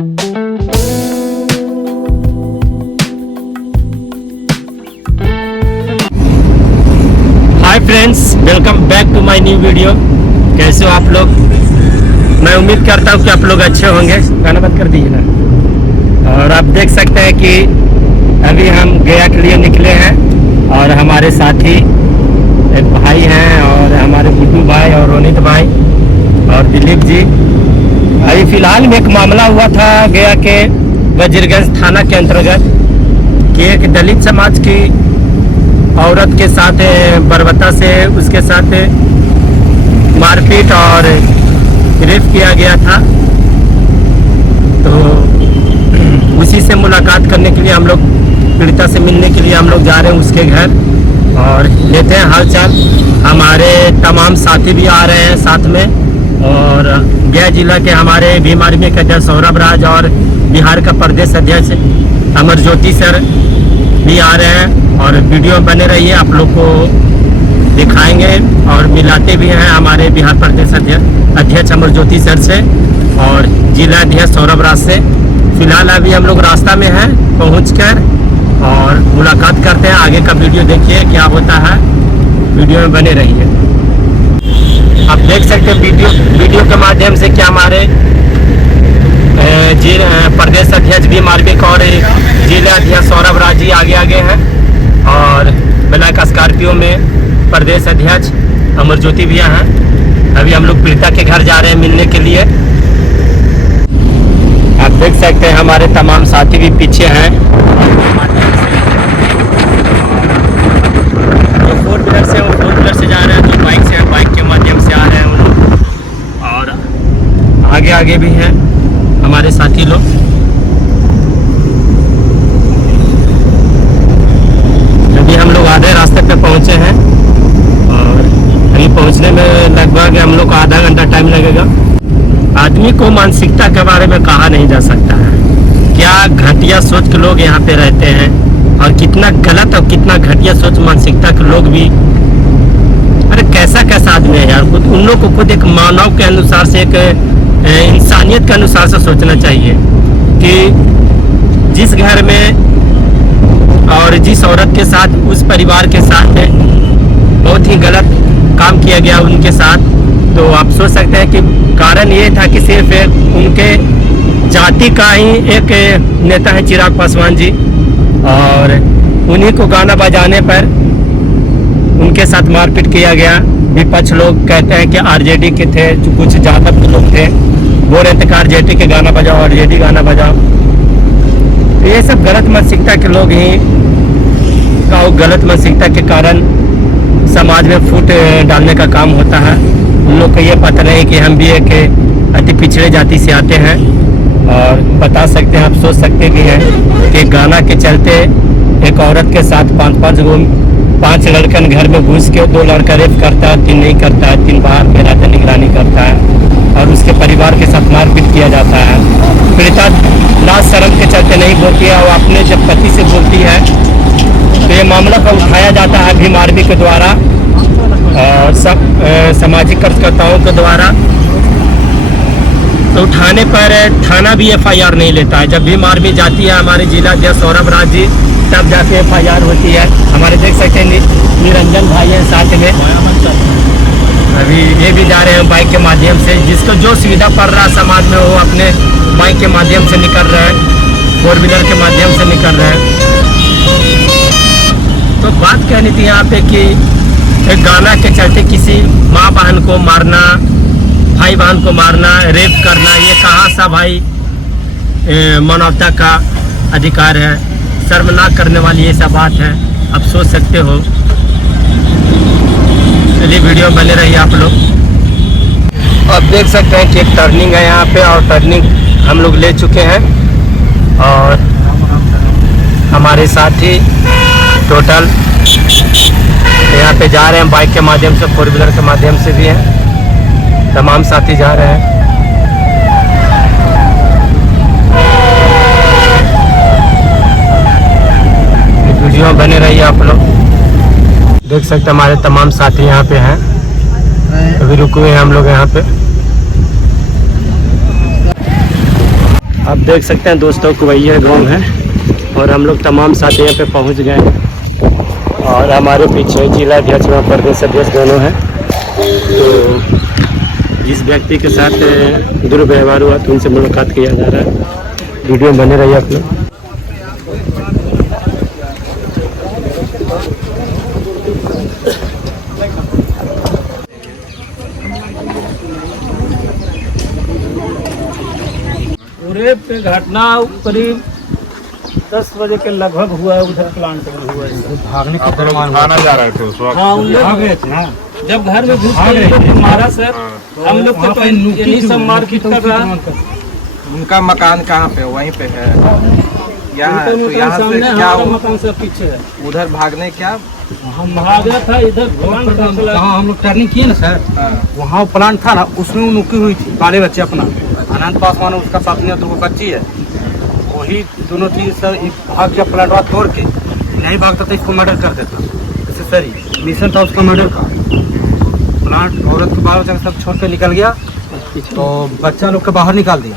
Hi friends, welcome back to my new video. कैसे हो आप लोग? मैं उम्मीद करता हूँ कि आप लोग अच्छे होंगे। गाना बंद कर दीजिए ना। और आप देख सकते हैं कि अभी हम गया के लिए निकले हैं और हमारे साथी एक भाई हैं और हमारे गुड्डू भाई और रोनित भाई और दिलीप जी। अभी फिलहाल में एक मामला हुआ था गया के वजीरगंज थाना के अंतर्गत कि एक दलित समाज की औरत के साथ बर्बरता से उसके साथ मारपीट और रेप किया गया था। तो उसी से मुलाकात करने के लिए हम लोग, पीड़िता से मिलने के लिए हम लोग जा रहे हैं उसके घर और लेते हैं हालचाल। हमारे तमाम साथी भी आ रहे हैं साथ में और गया जिला के हमारे भीम आर्मी के अध्यक्ष सौरभ राज और बिहार का प्रदेश अध्यक्ष अमरज्योति सर भी आ रहे हैं और वीडियो बने रहिए, आप लोग को दिखाएंगे और मिलाते भी हैं हमारे बिहार प्रदेश अध्यक्ष अमरज्योति सर से और जिला अध्यक्ष सौरभ राज से। फिलहाल अभी हम लोग रास्ता में हैं पहुंचकर और मुलाकात करते हैं। आगे का वीडियो देखिए क्या होता है, वीडियो में बने रहिए। आप देख सकते हैं वीडियो के माध्यम से क्या हमारे प्रदेश अध्यक्ष भी मार्मिक और जिला अध्यक्ष सौरभ राज जी आगे हैं और ब्लैक स्कॉर्पियो में प्रदेश अध्यक्ष अमरज्योति भैया हैं। अभी हम लोग पीड़िता के घर जा रहे हैं मिलने के लिए। आप देख सकते हैं हमारे तमाम साथी भी पीछे हैं। जो 4 व्हीलर से वो 4 व्हीलर से जा रहे हैं, जो बाइक से बाइक के माध्यम से आ रहे हैं उन लोग और आगे भी हैं हमारे साथी लोग। अभी हम लोग आधे रास्ते पे पहुंचे हैं और अभी पहुंचने में लगभग हम लोग को आधा घंटा टाइम लगेगा। आदमी को मानसिकता के बारे में कहा नहीं जा सकता है। क्या घटिया सोच के लोग यहाँ पे रहते हैं और कितना गलत और कितना घटिया सोच मानसिकता के लोग भी। अरे कैसा आदमी है यार। खुद उन लोग को खुद एक मानव के अनुसार से, एक इंसानियत के अनुसार से सोचना चाहिए कि जिस घर में और जिस औरत के साथ, उस परिवार के साथ बहुत ही गलत काम किया गया उनके साथ, तो आप सोच सकते हैं कि कारण ये था कि सिर्फ एक उनके जाति का ही एक नेता है चिराग पासवान जी और उन्हीं को गाना बजाने पर उनके साथ मारपीट किया गया। विपक्ष लोग कहते हैं कि आरजेडी के थे, जो कुछ जादव के लोग थे वो रहते कि आरजेडी के गाना बजाओ, आरजेडी गाना बजाओ। तो ये सब गलत मानसिकता के लोग ही का गलत मानसिकता के कारण समाज में फूट डालने का काम होता है। उन लोग को ये पता नहीं कि हम भी एक अति पिछड़े जाति से आते हैं और बता सकते हैं, आप सोच सकते भी हैं कि गाना के चलते एक औरत के साथ 5 लड़कन घर में घुस के 2 लड़का रेप करता है, 3 नहीं करता है, 3 बाहर में रहकर निगरानी करता है और उसके परिवार के साथ मारपीट किया जाता है। पीड़िता लाज शर्म के चलते नहीं बोलती है और अपने जब पति से बोलती है तो ये मामला का उठाया जाता है भीम आर्मी के द्वारा और सब सामाजिक कार्यकर्ताओं के द्वारा। तो उठाने पर थाना भी FIR नहीं लेता है। जब भीम आर्मी जाती है हमारे जिला अध्यक्ष सौरभ राज जी, तब जाके FIR होती है। हमारे देख सकते हैं निरंजन भाई हैं साथ में। अभी ये भी जा रहे हैं बाइक के माध्यम से। जिसको जो सुविधा पड़ रहा है समाज में वो अपने बाइक के माध्यम से निकल रहे हैं, 4 व्हीलर के माध्यम से निकल रहे हैं। तो बात कहनी थी यहाँ पे कि एक गाना के चलते किसी माँ बहन को मारना, भाई बहन को मारना, रेप करना, ये कहाँ सा भाई मानवता का अधिकार है? शर्मनाक करने वाली ये सब बात है, आप सोच सकते हो। चलिए वीडियो बने रहिए आप लोग। आप देख सकते हैं कि एक टर्निंग है यहाँ पे और टर्निंग हम लोग ले चुके हैं और हमारे साथी टोटल यहाँ पे जा रहे हैं बाइक के माध्यम से, 4 व्हीलर के माध्यम से भी हैं, तमाम साथी जा रहे हैं। वीडियो में बने रहिए आप लोग। देख सकते हैं हमारे तमाम साथी यहाँ पे हैं। अभी रुके हुए हैं हम लोग यहाँ पे। आप देख सकते हैं दोस्तों कुवैया गांव है और हम लोग तमाम साथी यहाँ पे पहुँच गए हैं और हमारे पीछे जिला अध्यक्ष व प्रदेश अध्यक्ष दोनों हैं। तो जिस व्यक्ति के साथ दुर्व्यवहार हुआ तो उनसे मुलाकात किया जा रहा है। वीडियो बने रहिए आप लोग। पूरे पे घटना करीब 10 बजे के लगभग हुआ है। उधर प्लांट में हुआ है। भागने के दरमियान खाना जा रहे थे उस वक्त। हाँ, उन लोग भाग रहे थे ना। जब घर में घुस के मारा सर, हम लोग तो यही सब मारपीट कर रहा। उनका मकान कहाँ पे? वहीं पे है। यहाँ तो यहाँ से क्या मकान से पीछे है। उधर भागने क्या हम भागा था इधर जहाँ हम लोग टर्निंग किए ना सर, वहाँ प्लांट था ना, उसमें वो नुकी हुई थी। बाले बच्चे अपना अनंत पासवान उसका साथ में तो वो बच्ची है, वही दोनों चीज सर भाग के प्लांट तोड़ के नहीं भागता था इसको मर्डर कर देता। जैसे सर ही मिशन था उसका मर्डर का। प्लांट औरत के बाल बच्चा सब छोड़ के निकल गया तो बच्चा लोग के बाहर निकाल दिया।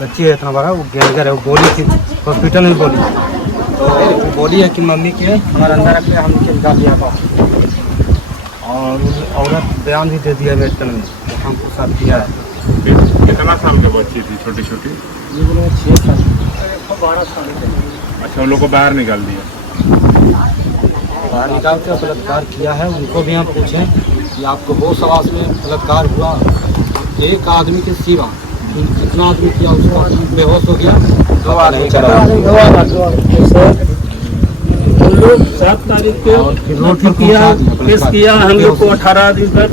बच्ची है इतना बड़ा, वो गैंगर है, वो बोली थी हॉस्पिटल में बोली, तो वो बोली है कि मम्मी के हमारे अंदर रख लिया, हम नीचे निकाल दिया बाहर। और औरत बयान भी दे दिया मेडिकल में, हमको साथ किया है। कितना साल की बच्ची थी? छोटी छोटी? ये बोलो 6 साल 12 साल। अच्छा, उन लोग को बाहर निकाल दिया। बाहर निकाल के बलात्कार किया है। उनको भी हम पूछें कि आपको होश आवास में बलात्कार हुआ, एक आदमी के सिवा कितना आदमी किया? उसको बेहोश हो गया, 2 आदमी चला। हम लोग 7 तारीख को किया केस किया। हम लोग को 18 दिन तक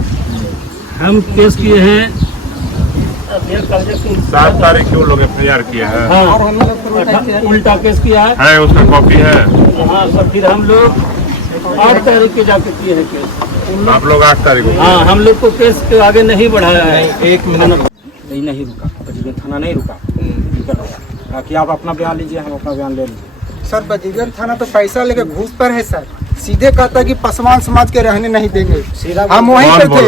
हम केस किए हैं। 7 तारीख को लोग FIR किया है। हाँ, उल्टा केस किया है उसका कॉपी है। हाँ सर, फिर हम लोग 8 तारीख के जाके किए हैं केस। आप लोग 8 तारीख को? हाँ, हम लोग को केस के आगे नहीं बढ़ाया है। 1 मिनट नहीं रुका, बजीगन थाना नहीं रुका। बाकी आप अपना बयान लीजिए, हम अपना बयान ले लीजिए। सर बजीगन थाना तो पैसा लेके घूस पर है सर। सीधे कहता कि पासवान समाज के रहने नहीं देंगे। हम वहीं पे थे।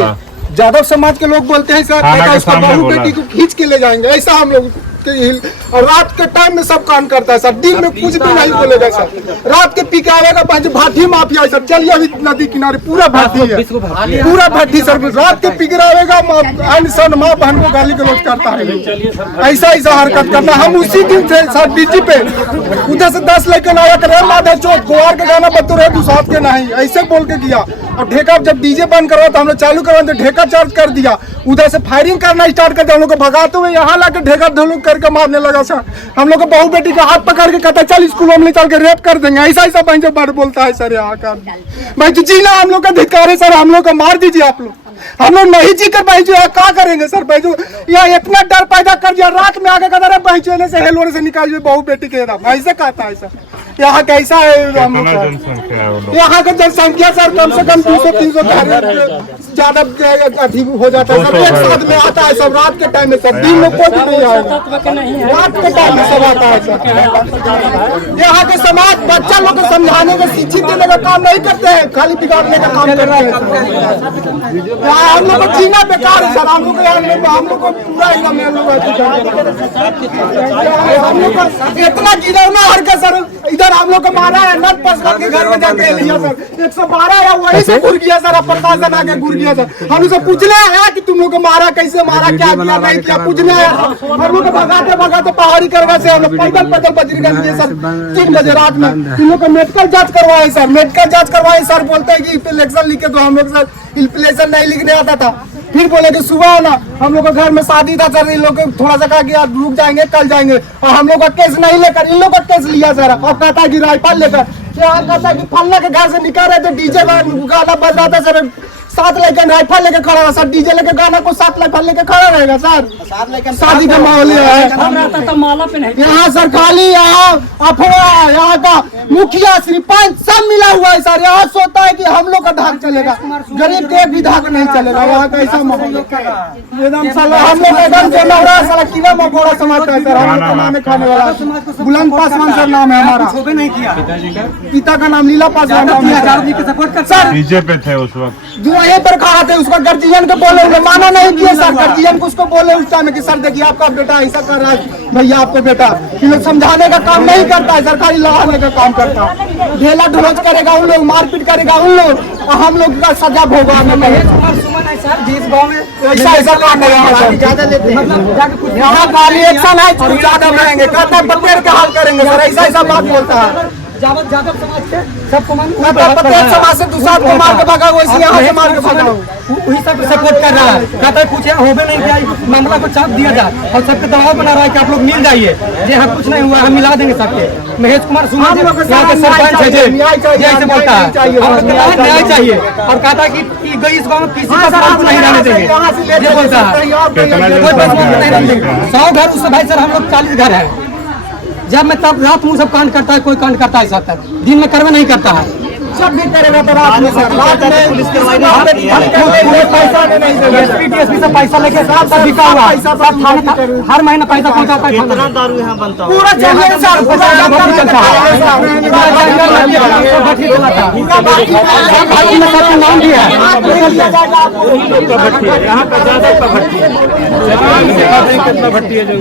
यादव समाज के लोग बोलते हैं सर उसका बहू बेटी को खींच के ले जाएंगे, ऐसा हम लोग और रात के टाइम में सब काम करता है सर। दिन में कुछ भी नहीं बोलेगा सर। रात के पी के आएगा पांच भाटी माफिया है सर। चलिए अभी नदी किनारे पूरा भाटी है, पूरा भाटी सर। रात के पी के आएगा सन माँ बहन को गाली गलौज करता है। ऐसा ऐसा हरकत करना। हम उसी दिन थे सर डीजी पे, उधर से 10 लेकर आया कर माधव चौक गोवार का गाना बतूर है दुसात के नहीं, ऐसे बोल के किया। और ढेका जब डीजे बंद करवा तो हम लोग चालू करवा तो ढेका चार्ज कर दिया। उधर से फायरिंग करना स्टार्ट कर दिया। हम लोग को भगाते हुए यहाँ लाके ढेका ढोलू करके मारने लगा सर। हम लोग को बहू बेटी का हाथ पकड़ के कहता है चल स्कूलों में चल के रेप कर देंगे। ऐसा ऐसा भाई जो बार बोलता है सर यहाँ का। भाई जो जीना हम लोग का धिक्कार है सर, हम लोग को मार दीजिए आप लोग। हम लोग नहीं जी कर भाई जो क्या करेंगे सर? भाई जो यहाँ इतना डर पैदा कर दिया। रात में आगे कहता है भाई चोने से हेलोने से निकाल बहू बेटी के ऐसे कहता है सर। यहाँ कैसा है हम लोग का? यहाँ का जनसंख्या सर कम से कम 200-300 ज्यादा अधिक हो जाता है सर। एक साथ में आता है सब रात के टाइम में सर। दिन में कोई नहीं आएगा, रात के टाइम में सब आता है सर। यहाँ के समाज बच्चा लोग को समझाने का शिक्षित देने का काम नहीं करते हैं, खाली बिगाड़ने का काम कर रहे हैं। हम लोग को जीना बेकार है सर। हम लोग को पूरा एकदम हम लोग को इतना गिरौना हरकत सर। इधर हम लोग को मारा है नट पासवान के घर में जाके लिया सर। 112 है वहीं से घुर गया सर। प्रशासन आके घुर गया सर। हम उसे पूछने आया कि तुम लोग को मारा कैसे, मारा क्या किया नहीं किया, पूछने आया। हम लोग को भगाते भगाते पहाड़ी करवा से हम लोग पैदल बजरगंज गए सर 3 बजे रात में। इन लोग को मेडिकल जांच करवाए सर। मेडिकल जांच करवाए सर। बोलते हैं कि इलेक्शन लिखे तो हम लोग सर इलेक्शन नहीं लिखने आता था। फिर बोले कि सुबह आना। हम लोग के घर में शादी था सर। इन लोग थोड़ा सा कहा कि आज रुक जाएंगे कल जाएंगे। और हम लोग का केस नहीं लेकर इन लोग का केस लिया सर। और कहता है कि राइफल लेकर कहता है कि फलना के घर से निकल रहे थे, डीजे गाना बज रहा था सर। 7 लेकर राइफल लेकर खड़ा है सर। डीजे लेकर गाना को 7 राइफल लेकर खड़ा रहेगा सर। शादी का माहौल है यहाँ सर। खाली यहाँ अफवाह, यहाँ का मुखिया सरपंच सब मिला हुआ है सर। यहाँ सोचता है कि हम लोग का धाक चलेगा, गरीब के भी धाक नहीं चलेगा। वहाँ का ऐसा माहौल एकदम साला। हम लोग एकदम जमा हो रहा है साला। कीड़ा मकोड़ा समाज का है सर। हम लोग का नाम खाने वाला बुलंद पासवान सर नाम है हमारा। पिता का नाम लीला पासवान सर। डीजे पे थे उस वक्त? वहीं पर खड़ा थे, उसको गार्जियन को बोले, उन्हें माना नहीं किया सर। गार्जियन को उसको बोले उस टाइम कि सर देखिए आपका बेटा ऐसा कर रहा है, भैया आपको बेटा कि लोग समझाने का काम नहीं करता है, सरकारी लगाने का काम करता है। ढेला ढोच करेगा उन लोग, मारपीट करेगा उन लोग, और हम लोग का सजा भोगा। ऐसा ऐसा काम ज्यादा लेते हैं, यहाँ गाली एक्शन है, कुछ ज्यादा रहेंगे, कहते हैं बतेर के हाल करेंगे सर, ऐसा ऐसा बात बोलता है। जादव समाज से सबको बतेर समाज से दूसरा को मार के भगा, वैसे यहाँ से मार के भगा, वही सब सपोर्ट कर रहा है। कहता है कुछ होबे नहीं किया, मामला को चाप दिया जाए और सबके दबाव बना रहा है कि आप लोग मिल जाइए, जे यहाँ कुछ नहीं हुआ हम मिला देंगे सबके। महेश कुमार सुमन यहाँ के सरपंच है, ऐसे बोलता है न्याय चाहिए, और कहता है कि गई इस गाँव में किसी का सवाल नहीं रहने देंगे, ये बोलता है कोई बस नहीं रहने देंगे। 100 घर उससे भाई सर हम लोग 40 घर है, जब मैं तब रात में सब कांड करता है, कोई कांड करता है साथ तक, दिन में करवे नहीं करता है, सब भी करेगा तो रात में सर, रात में पुलिस पैसा नहीं देगा, एसपी से पैसा लेके साथ सब बिका हुआ है, सब थाने हर महीने पैसा पहुंचाता है। कितना दारू यहाँ बनता है? पूरा जंगल सर, पूरा जंगल चलता है, बाकी में सबका नाम भी है, यहाँ का ज्यादा भट्टी है, कितना भट्टी है जो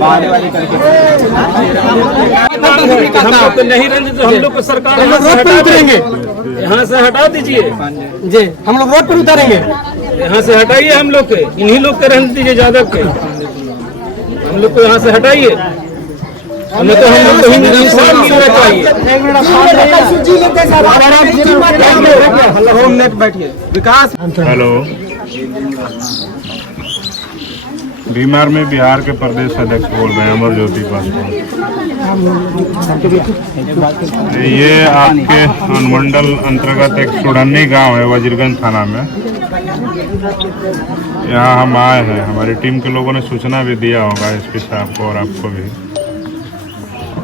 हम लोग को नहीं रहने तो हम लोग को सरकार रोड पर उतरेंगे, यहाँ से हटा दीजिए जी हम लोग रोड पर उतरेंगे, यहाँ से हटाइए हम लोग के, इन्हीं लोग के रहने दीजिए यादव के, हम लोग को यहाँ से हटाइए, हमें तो हम लोग को हिंदुस्तान मिलना चाहिए। बैठिए विकास। हेलो, बीमार में बिहार के प्रदेश अध्यक्ष बोल रहे हैं, अमर ज्योति पासवान। ये आपके अनुमंडल अंतर्गत एक सुड़न्नी गांव है, वजीरगंज थाना में। यहाँ हम आए हैं, हमारी टीम के लोगों ने सूचना भी दिया होगा एसपी साहब को और आपको भी।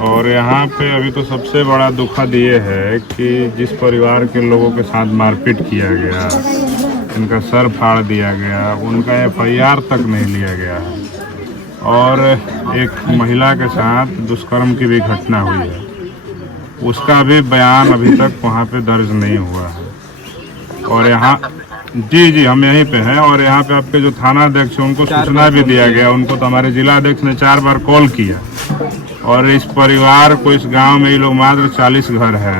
और यहाँ पे अभी तो सबसे बड़ा दुखद ये है कि जिस परिवार के लोगों के साथ मारपीट किया गया, इनका सर फाड़ दिया गया, उनका एफआईआर तक नहीं लिया गया है, और एक महिला के साथ दुष्कर्म की भी घटना हुई है, उसका भी बयान अभी तक वहाँ पे दर्ज नहीं हुआ है। और यहाँ जी हम यहीं पे हैं, और यहाँ पे आपके जो थाना अध्यक्ष हैं उनको सूचना भी दिया गया, उनको तो हमारे जिला अध्यक्ष ने 4 बार कॉल किया। और इस परिवार को, इस गांव में ये लोग मात्र 40 घर है।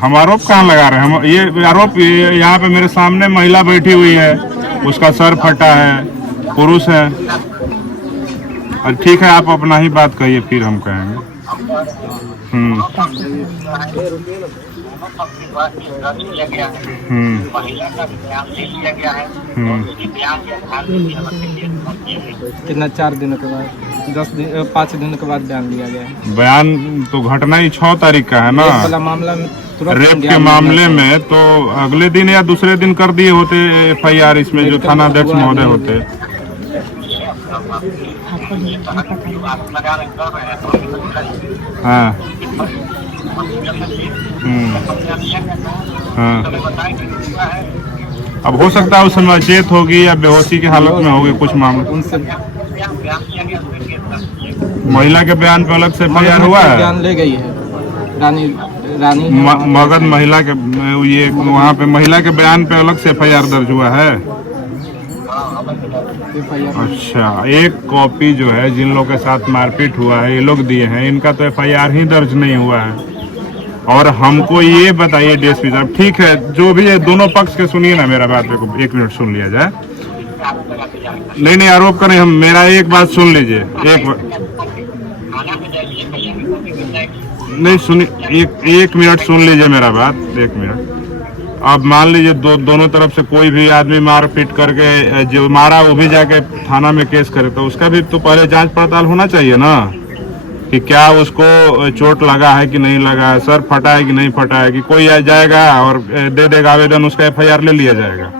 हम आरोप कहाँ लगा रहे हैं? हम ये आरोप, यहाँ पे मेरे सामने महिला बैठी हुई है, उसका सर फटा है, पुरुष है। और ठीक है, आप अपना ही बात कहिए, फिर हम कहेंगे। कितना 4 दिनों के बाद, 5 दिन के बाद बयान लिया गया है। बयान तो घटना ही 6 तारीख का है ना, मामला में रेप के मामले में तो अगले दिन या दूसरे दिन कर दिए होते एफआईआर, इसमें जो थाना अध्यक्ष महोदय होते। हाँ हाँ, अब हो सकता है उस समय अचेत होगी या बेहोशी की हालत में होगी कुछ मामले। महिला के बयान पे अलग से एफआईआर हुआ है, बयान ले गई है रानी मगध महिला के, ये वहाँ पे महिला के बयान पे अलग से एफआईआर दर्ज हुआ है। अच्छा, एक कॉपी जो है जिन लोगों के साथ मारपीट हुआ है ये लोग दिए हैं, इनका तो एफआईआर ही दर्ज नहीं हुआ है। और हमको ये बताइए डीएसपी साहब, ठीक है जो भी है दोनों पक्ष के सुनिए ना, मेरा बात को 1 मिनट सुन लिया जाए। नहीं आरोप करें हम, मेरा एक बात सुन लीजिए, नहीं सुनिए, एक मिनट सुन लीजिए मेरा बात, 1 मिनट। अब मान लीजिए दोनों तरफ से कोई भी आदमी मारपीट करके, जो मारा वो भी जाके थाना में केस करे, तो उसका भी तो पहले जांच पड़ताल होना चाहिए ना, कि क्या उसको चोट लगा है कि नहीं लगा है, सर फटा है कि नहीं फटा है, कि कोई आ जाएगा और दे देगा आवेदन, उसका एफआईआर ले लिया जाएगा।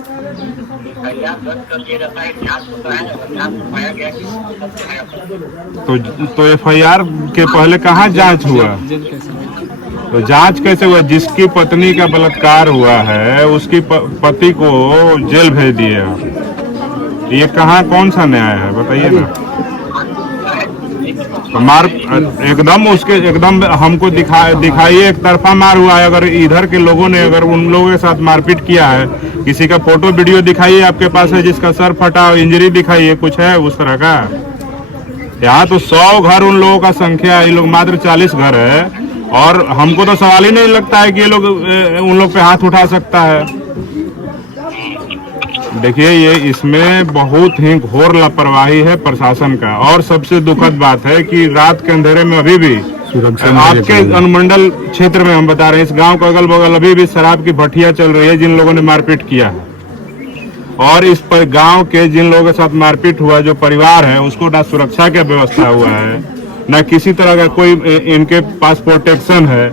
तो एफआईआर के पहले कहाँ जांच हुआ? तो जांच कैसे हुआ? जिसकी पत्नी का बलात्कार हुआ है उसकी पति को जेल भेज दिए आप, ये कहाँ, कौन सा न्याय है बताइए ना। मार एकदम उसके एकदम हमको दिखाइए एक तरफा मार हुआ है। अगर इधर के लोगों ने अगर उन लोगों के साथ मारपीट किया है, किसी का फोटो वीडियो दिखाइए आपके पास है जिसका सर फटा, इंजरी दिखाइए, कुछ है उस तरह का। यहाँ तो 100 घर उन लोगों का संख्या है, ये लोग मात्र 40 घर है, और हमको तो सवाल ही नहीं लगता है कि ये लोग उन लोग पे हाथ उठा सकता है। देखिए ये इसमें बहुत ही घोर लापरवाही है प्रशासन का। और सबसे दुखद बात है कि रात के अंधेरे में अभी भी आपके अनुमंडल क्षेत्र में हम बता रहे हैं, इस गांव के अगल बगल अभी भी शराब की भट्टियां चल रही है जिन लोगों ने मारपीट किया है। और इस पर गांव के जिन लोगों के साथ मारपीट हुआ, जो परिवार है, उसको ना सुरक्षा की व्यवस्था हुआ है, न किसी तरह का कोई इनके पास प्रोटेक्शन है।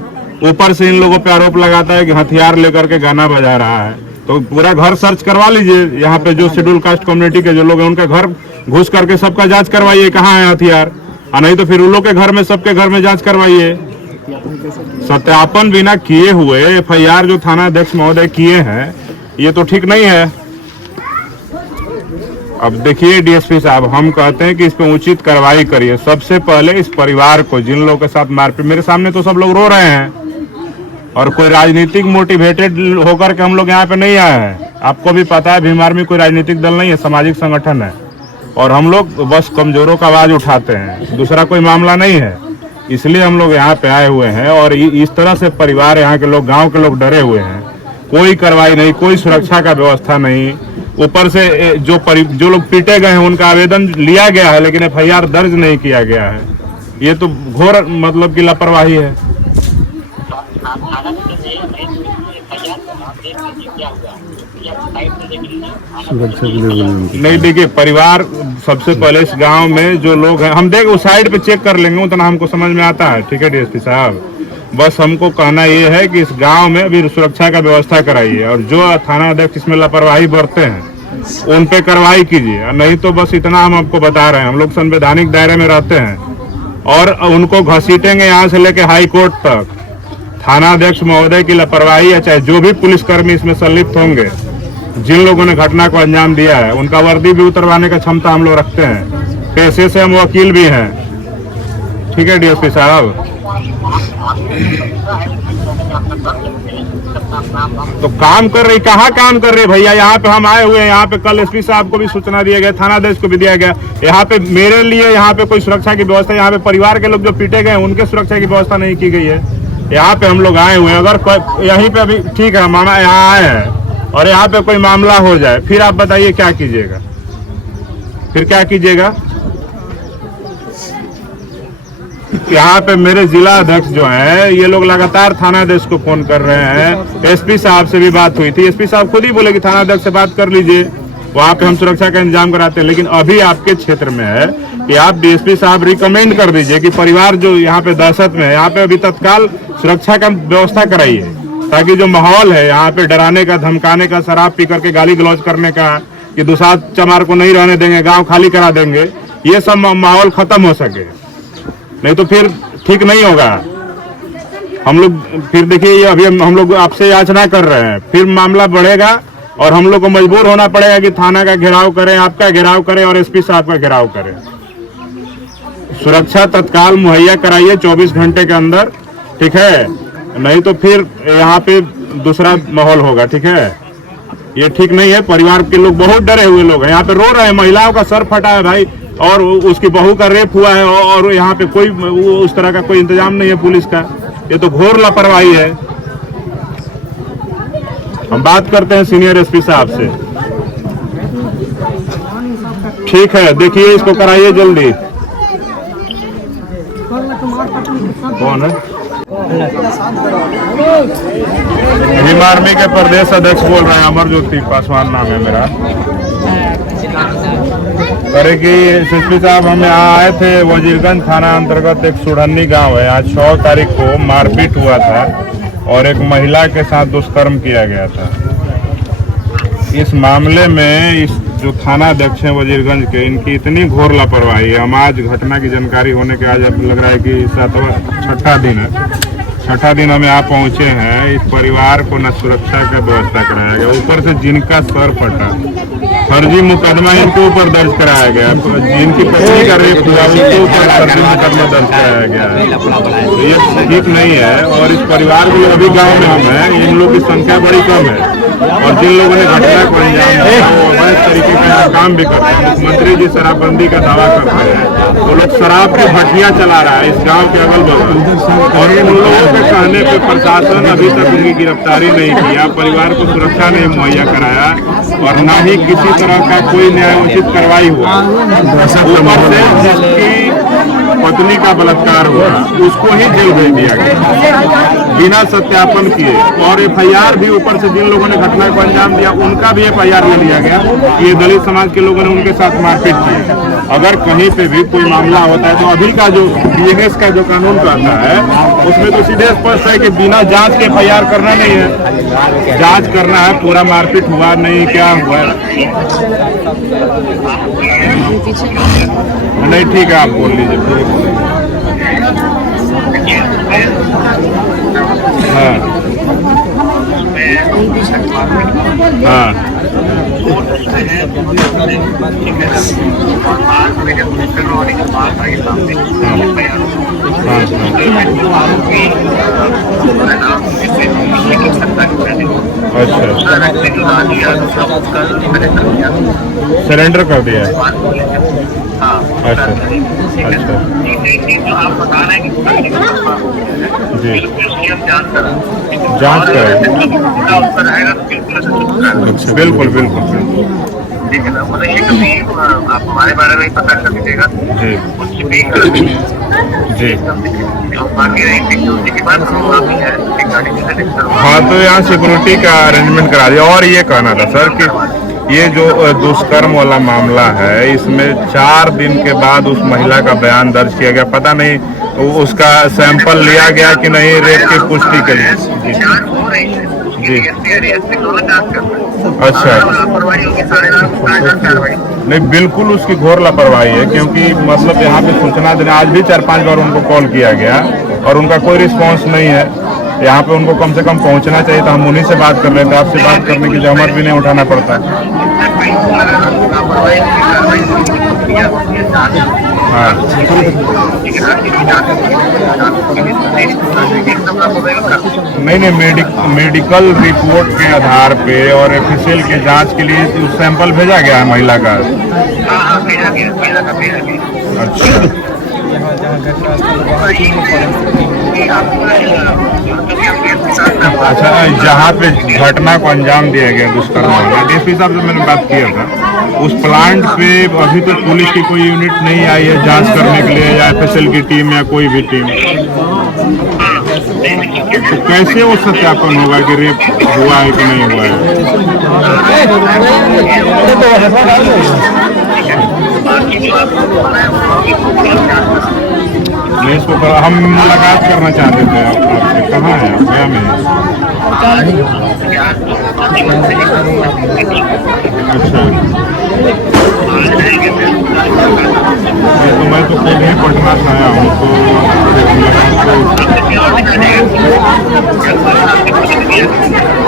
ऊपर से इन लोगों पे आरोप लगाता है कि हथियार लेकर के गाना बजा रहा है। तो पूरा घर सर्च करवा लीजिए, यहाँ पे जो शेड्यूल कास्ट कम्युनिटी के जो लोग हैं उनके घर घुस करके सबका जांच करवाइए कहाँ है हथियार, और नहीं तो फिर उन लोग के घर में, सबके घर में जांच करवाइए। सत्यापन बिना किए हुए FIR जो थाना अध्यक्ष महोदय किए हैं, ये तो ठीक नहीं है। अब देखिए DSP साहब, हम कहते हैं कि इस पे उचित कार्रवाई करिए। सबसे पहले इस परिवार को, जिन लोगों के साथ मारपीट, मेरे सामने तो सब लोग रो रहे हैं, और कोई राजनीतिक मोटिवेटेड होकर के हम लोग यहाँ पे नहीं आए हैं। आपको भी पता है भीम आर्मी कोई राजनीतिक दल नहीं है, सामाजिक संगठन है, और हम लोग बस कमजोरों का आवाज उठाते हैं, दूसरा कोई मामला नहीं है। इसलिए हम लोग यहाँ पे आए हुए हैं, और इस तरह से परिवार, यहाँ के लोग, गाँव के लोग डरे हुए हैं। कोई कार्रवाई नहीं, कोई सुरक्षा का व्यवस्था नहीं। ऊपर से जो लोग पीटे गए हैं उनका आवेदन लिया गया है, लेकिन FIR दर्ज नहीं किया गया है। ये तो घोर मतलब की लापरवाही है। नहीं देखिए, परिवार सबसे पहले इस गांव में जो लोग हैं, हम देख उस साइड पे चेक कर लेंगे, उतना हमको समझ में आता है। ठीक है DSP साहब, बस हमको कहना ये है कि इस गांव में अभी सुरक्षा का व्यवस्था कराइए, और जो थाना अध्यक्ष इसमें लापरवाही बरते हैं उन पे कार्रवाई कीजिए। नहीं तो बस इतना हम आपको बता रहे हैं, हम लोग संवैधानिक दायरे में रहते हैं, और उनको घसीटेंगे यहाँ से लेके हाई कोर्ट तक। थाना अध्यक्ष महोदय की लापरवाही है, चाहे जो भी पुलिसकर्मी इसमें संलिप्त होंगे, जिन लोगों ने घटना को अंजाम दिया है, उनका वर्दी भी उतरवाने का क्षमता हम लोग रखते हैं। पेशे से हम वकील भी हैं। ठीक है DSP साहब, तो काम कर रही, कहाँ काम कर रहे भैया? यहाँ पे हम आए हुए हैं, यहाँ पे कल SP साहब को भी सूचना दिया गया, थाना अध्यक्ष को भी दिया गया। यहाँ पे मेरे लिए यहाँ पे कोई सुरक्षा की व्यवस्था, यहाँ पे परिवार के लोग जो पीटे गए उनके सुरक्षा की व्यवस्था नहीं की गई है। यहाँ पे हम लोग आए हुए हैं, अगर यहीं पे अभी ठीक है, माना यहाँ आए हैं और यहाँ पे कोई मामला हो जाए, फिर आप बताइए क्या कीजिएगा? फिर क्या कीजिएगा? यहाँ पे मेरे जिला अध्यक्ष जो है, ये लोग लगातार थाना अध्यक्ष को फोन कर रहे हैं। SP साहब से भी बात हुई थी, SP साहब खुद ही बोले कि थाना अध्यक्ष से बात कर लीजिए, वहाँ पे हम सुरक्षा का इंतजाम कराते हैं। लेकिन अभी आपके क्षेत्र में है कि आप DSP साहब रिकमेंड कर दीजिए कि परिवार जो यहाँ पे दहशत में है, यहाँ पे अभी तत्काल सुरक्षा का व्यवस्था कराइए, ताकि जो माहौल है यहाँ पे डराने का, धमकाने का, शराब पी करके गाली गलौज करने का, कि दुसाध चमार को नहीं रहने देंगे, गांव खाली करा देंगे, ये सब माहौल खत्म हो सके। नहीं तो फिर ठीक नहीं होगा। हम लोग फिर देखिए, ये अभी हम लोग आपसे याचना कर रहे हैं, फिर मामला बढ़ेगा और हम लोग को मजबूर होना पड़ेगा कि थाना का घेराव करें, आपका घेराव करें और SP साहब का घेराव करें। सुरक्षा तत्काल मुहैया कराइए 24 घंटे के अंदर, ठीक है? नहीं तो फिर यहाँ पे दूसरा माहौल होगा। ठीक है, ये ठीक नहीं है। परिवार के लोग बहुत डरे हुए लोग हैं, यहाँ पे रो रहे हैं। महिलाओं का सर फटा है भाई, और उसकी बहू का रेप हुआ है, और यहाँ पे कोई उस तरह का कोई इंतजाम नहीं है पुलिस का। ये तो घोर लापरवाही है। हम बात करते हैं सीनियर SP साहब से। ठीक है, देखिए इसको कराइए जल्दी। कौन है? भीम आर्मी के प्रदेश अध्यक्ष बोल रहे हैं, अमरज्योति पासवान नाम है मेरा। अरे कि SP साहब, हम यहाँ आए थे, वजीरगंज थाना अंतर्गत एक सुढ़न्नी गांव है। आज 6 तारीख को मारपीट हुआ था और एक महिला के साथ दुष्कर्म किया गया था। इस मामले में इस जो थाना अध्यक्ष हैं वजीरगंज के, इनकी इतनी घोर लापरवाही है। हम आज घटना की जानकारी होने के आज लग रहा है कि 6वां दिन है। 6ठा दिन हम यहाँ पहुँचे हैं। इस परिवार को न सुरक्षा का व्यवस्था कराया गया, ऊपर से जिनका सर फटा, फर्जी मुकदमा इनके ऊपर दर्ज कराया गया, जिनकी पत्नी का रेप हुआ उनके ऊपर फर्जी मुकदमा दर्ज कराया गया है। तो ये ठीक नहीं है। और इस परिवार के अभी गांव में हम हैं, इन लोग की संख्या बड़ी कम है और जिन लोगों ने घटना को अंजाम दिया वो अवैध तरीके का काम भी करते हैं। मुख्यमंत्री जी शराबबंदी का दावा करते हैं, वो लोग शराब की भट्टियां चला रहा है इस गांव के अगल बगल, और उन लोगों के कहने पे प्रशासन अभी तक उनकी गिरफ्तारी नहीं किया, परिवार को सुरक्षा नहीं मुहैया कराया और न ही किसी तरह का कोई न्यायोचित कार्रवाई हुआ। ऊपर से जिसकी पत्नी का बलात्कार हुआ उसको ही जेल भेज दिया गया बिना सत्यापन किए, और FIR भी ऊपर से जिन लोगों ने घटना को अंजाम दिया उनका भी FIR ले लिया गया कि ये दलित समाज के लोगों ने उनके साथ मारपीट की। अगर कहीं पे भी कोई मामला होता है तो अभी का जो BNS का जो कानून कहता है उसमें तो सीधे स्पष्ट है कि बिना जांच के FIR करना नहीं है, जांच करना है पूरा मारपीट हुआ नहीं क्या हुआ। नहीं ठीक है, आप बोल लीजिए। हाँ हाँ सरेंडर कर दिया है। अच्छा अच्छा जी, जांच करें। अच्छा बिल्कुल बिल्कुल बिल्कुल ठीक है ना, मतलब ये कभी आप हमारे बारे में पता कर लीजिएगा जी कुछ भी कर जी। बाकी सिक्योरिटी की बात हम आप ही है। हाँ तो यहाँ सिक्योरिटी का अरेंजमेंट करा दिया। और ये कहना था सर कि ये जो दुष्कर्म वाला मामला है इसमें 4 दिन के बाद उस महिला का बयान दर्ज किया गया, पता नहीं उसका सैंपल लिया गया कि नहीं रेप की पुष्टि के लिए। जी अच्छा नहीं, बिल्कुल उसकी घोर लापरवाही है, क्योंकि मतलब यहाँ पे सूचना देने आज भी 4-5 बार उनको कॉल किया गया और उनका कोई रिस्पांस नहीं है। यहाँ पे उनको कम से कम पहुँचना चाहिए था, हम उन्हीं से बात कर लेते, आपसे बात करने की जहमत भी नहीं उठाना पड़ता। हाँ नहीं, मेडिकल रिपोर्ट के आधार पे और FSL के जांच के लिए सैंपल भेजा गया है महिला का। अच्छा अच्छा, जहाँ पे घटना को अंजाम दिया गया दुष्कर्म में, DSP साहब से मैंने बात किया था, उस प्लांट पे अभी तक पुलिस की कोई यूनिट नहीं आई है जांच करने के लिए, या FSL की टीम या कोई भी टीम। तो कैसे वो सत्यापन होगा कि रेप हुआ है कि नहीं हुआ है? नहीं, इसको हम मुलाकात करना चाहते थे आपसे। कहाँ है आप? गया में? अच्छा तो मैं तो खुद ही पटना से आया हूँ, तो